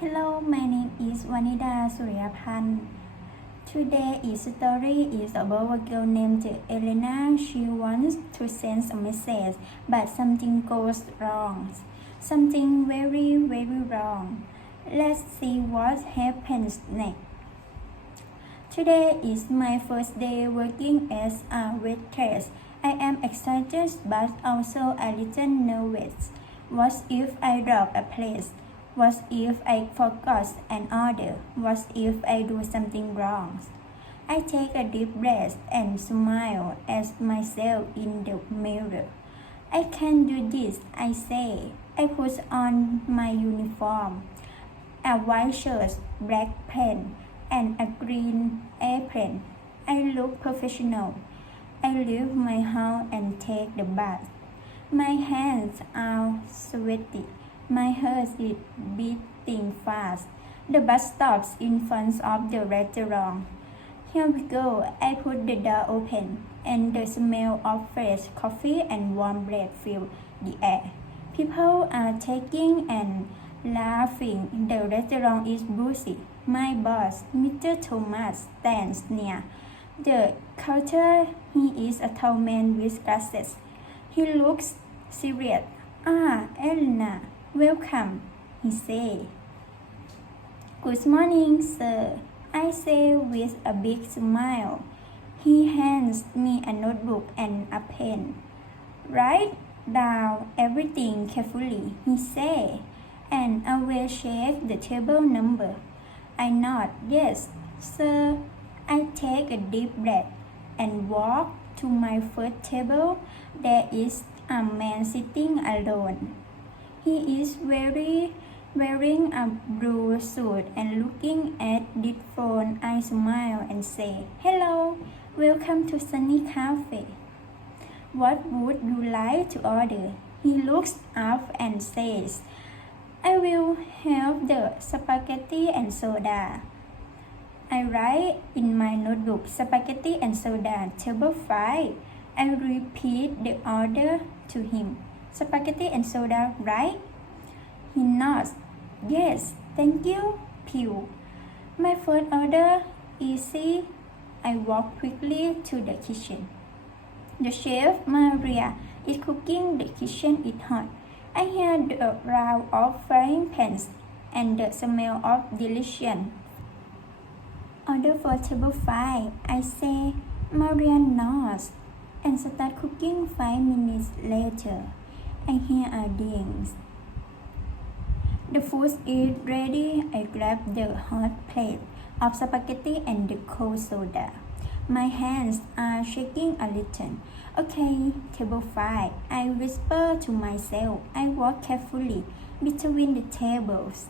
Hello, my name is Vanida Suryapan. Today is story is about a girl named Elena. She wants to send a message, but something goes wrong. Something very, very wrong. Let's see what happens next. Today is my first day working as a waitress. I am excited but also a little nervous. What if I drop a plate? What if I forgot an order? What if I do something wrong? I take a deep breath and smile at myself in the mirror. I can do this, I say. I put on my uniform, a white shirt, black pants, and a green apron. I look professional. I leave my house and take the bus. My hands are sweaty. My heart is beating fast. The bus stops in front of the restaurant. Here we go. I put the door open, and the smell of fresh coffee and warm bread fill the air. People are taking and laughing. The restaurant is busy. My boss, Mr. Thomas, stands near the counter. He is a tall man with glasses. He looks serious. Ah, Elena, welcome, he said. Good morning, sir. I say with a big smile. He hands me a notebook and a pen. Write down everything carefully, he said, and I will check the table number. I nod, yes, sir. I take a deep breath and walk to my first table. There is a man sitting alone. He is very wearing a blue suit and looking at the phone. I smile and say, Hello, welcome to Sunny Cafe. What would you like to order? He looks up and says, I will have the spaghetti and soda. I write in my notebook spaghetti and soda, table 5. I repeat the order to him. Spaghetti and soda, right? He nods. Yes, thank you, Pew. My first order, easy. I walk quickly to the kitchen. The chef, Maria, is cooking. The kitchen is hot. I hear the round of frying pans and the smell of delicious. Order for table 5. I say, Maria nods and start cooking 5 minutes later. I hear a ding. The food is ready. I grab the hot plate of spaghetti and the cold soda. My hands are shaking a little. Okay, table 5. I whisper to myself. I walk carefully between the tables.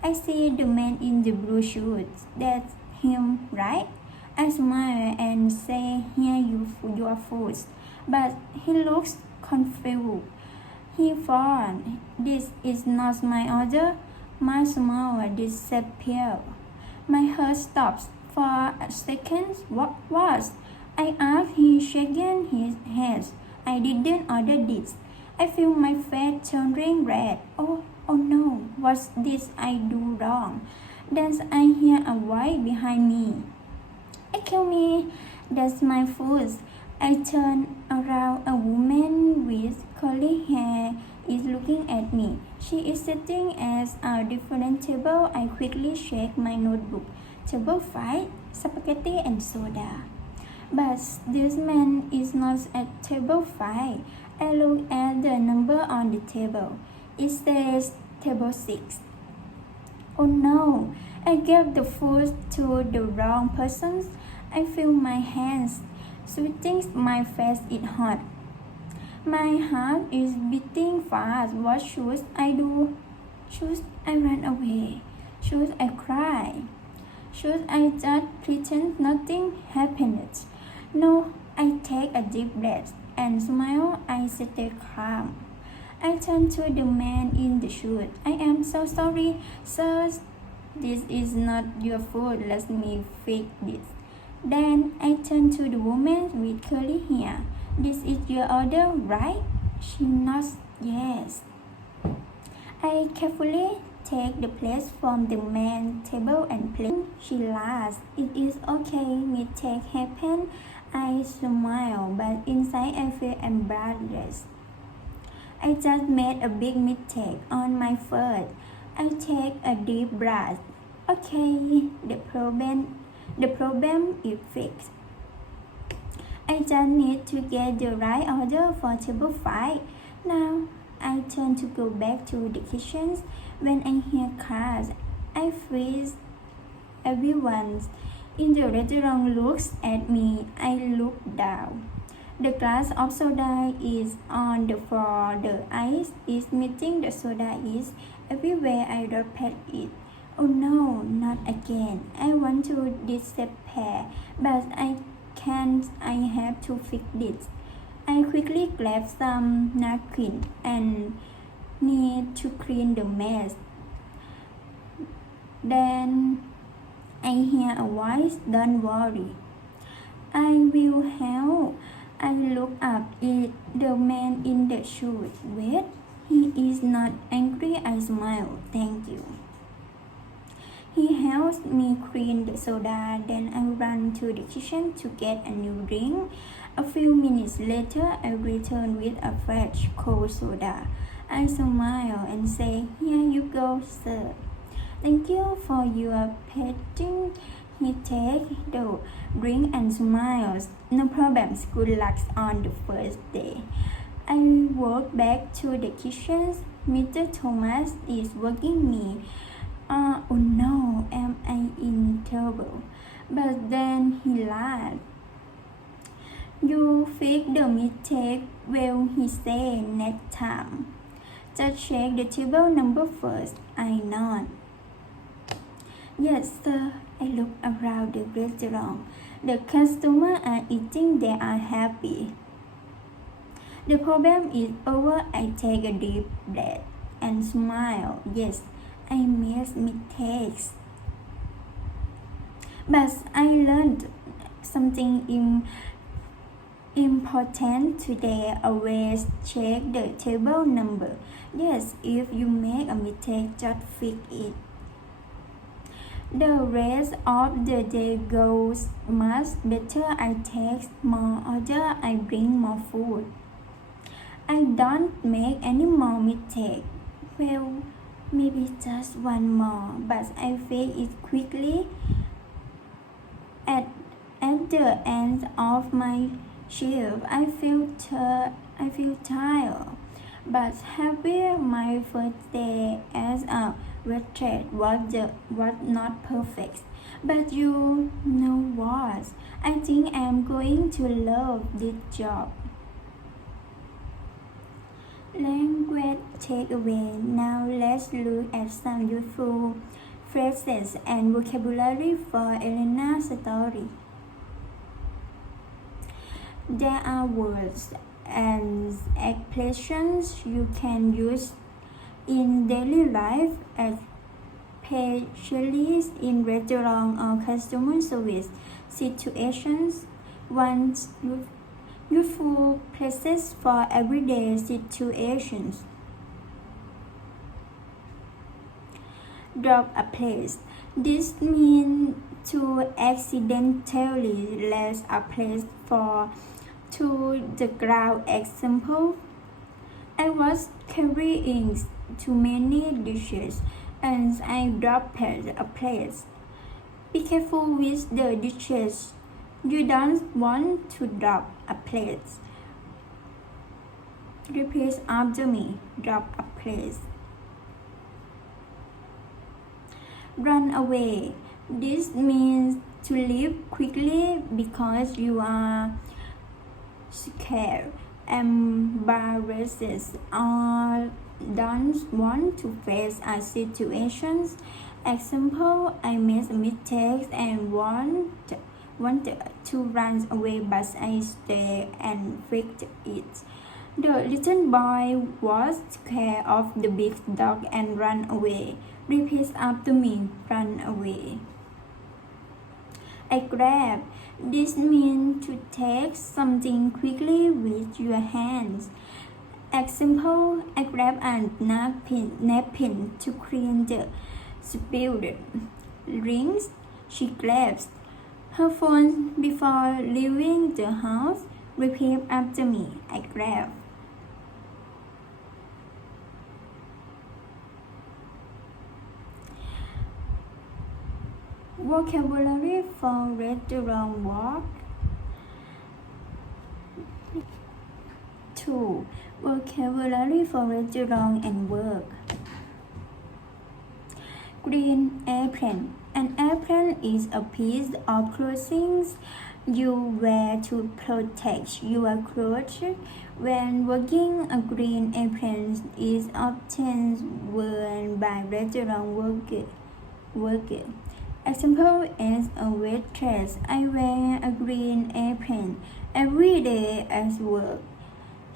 I see the man in the blue suit. That's him, right? I smile and say, Here you your food. But he looks confused. He thought, This is not my order. My smile disappeared. My heart stops for a second. What was? I asked him, shaking his head. I didn't order this. I feel my face turning red. Oh, oh no, what's this I do wrong? Then I hear a voice behind me. Excuse me, that's my food. I turn around. Woman curly hair is looking at me. She is sitting at a different table. I quickly check my notebook. Table 5, spaghetti and soda. But this man is not at table 5. I look at the number on the table. It says table 6. Oh no, I gave the food to the wrong person. I feel my hands sweating, my face is hot. My heart is beating fast. What should I do? Should I run away? Should I cry? Should I just pretend nothing happened? No, I take a deep breath and smile. I stay calm. I turn to the man in the suit. I am so sorry, sir. This is not your fault. Let me fix this. Then I turn to the woman with curly hair. This is your order, right? She nods yes. I carefully take the place from the main table and play. She laughs. It is okay. Mistake happen. I smile, but inside I feel embarrassed. I just made a big mistake on my foot. I take a deep breath. Okay, the problem, the problem is fixed. I just need to get the right order for table five. Now I turn to go back to the kitchen. When I hear cars, I freeze. Everyone in the restaurant looks at me. I look down. The glass of soda is on the floor. The ice is meeting the soda is everywhere. I repeat it. Oh no, not again. I want to disappear, but I can't. I have to fix this. I quickly grab some napkin and need to clean the mess. Then I hear a voice, don't worry. I will help. I look up at the man in the shoes. Wait, he is not angry. I smile. Thank you. He helps me clean the soda, then I run to the kitchen to get a new drink. A few minutes later, I return with a fresh cold soda. I smile and say, Here you go, sir. Thank you for your patting. He takes the drink and smiles. No problems. Good luck on the first day. I walk back to the kitchen. Mr. Thomas is working me. Uh, oh no, am I in trouble? But then he laughed. You fix the mistake well, he said next time. Just check the table number first. I nod. Yes, sir. I look around the restaurant. The customers are eating, they are happy. The problem is over. I take a deep breath and smile. Yes, I made mistakes. But I learned something im- important today. Always check the table number. Yes, if you make a mistake, just fix it. The rest of the day goes much better. I take more order. I bring more food. I don't make any more mistake. Well, maybe just one more, but I fix it quickly. At at the end of my shift, I feel I feel tired, but happy. My first day as a waitress was the, was not perfect, but you know what? I think I'm going to love this job. Language takeaway. Now let's look at some useful phrases and vocabulary for Elena's story. There are words and expressions you can use in daily life, especially in restaurant or customer service situations. Once you useful phrases for everyday situations. Drop a place. This means to accidentally let a place fall to the ground. Example I was carrying too many dishes and I dropped a plate. Be careful with the dishes. You don't want to drop a plate. Repeat after me. Drop a plate. Run away. This means to leave quickly because you are scared, embarrassed, or don't want to face a situation. Example, I made mistakes and want wanted to run away but I stayed and fixed it. The little boy was scared of the big dog and ran away. Repeat after me, run away. I grab. This means to take something quickly with your hands. Example, I grab a napkin, napkin to clean the spilled rings. She grabs her phone before leaving the house. Repeat after me. I grab. Vocabulary for restaurant walk. 2. Vocabulary for restaurant and work. Green apron. An apron is a piece of clothing you wear to protect your clothes. When working, a green apron is often worn by restaurant workers. Worker. Example as a waitress, I wear a green apron every day at work.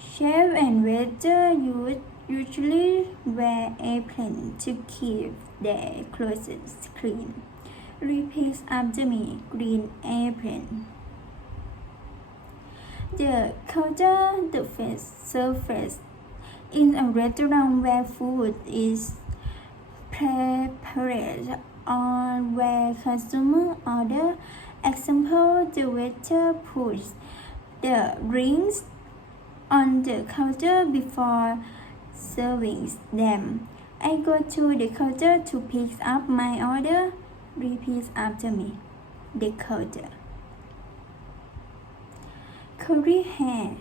Chef and waiter u- usually wear aprons to keep their clothes clean. Repeat after me. Green apron. The counter the first surface in a restaurant where food is prepared or where customer order. Example: the waiter puts the rings on the counter before serving them. I go to the counter to pick up my order. Repeat after me. The counter. Curly hair.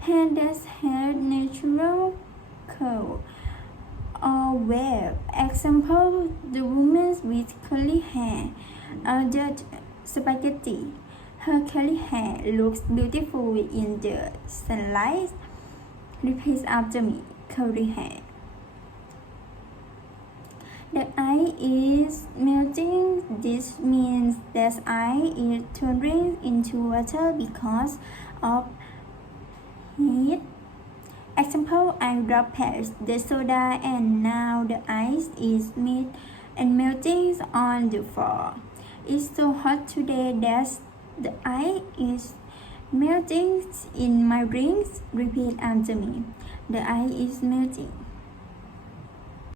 Hair does hair natural curl or wave. Example: the woman with curly hair ordered spaghetti. Her curly hair looks beautiful in the sunlight. Repeat after me. Curly hair. The ice is melting. This means that ice is turning into water because of heat. Example, I drop dropped the soda and now the ice is melt and melting on the floor. It's so hot today that the ice is melting in my rings. Repeat after me. The ice is melting.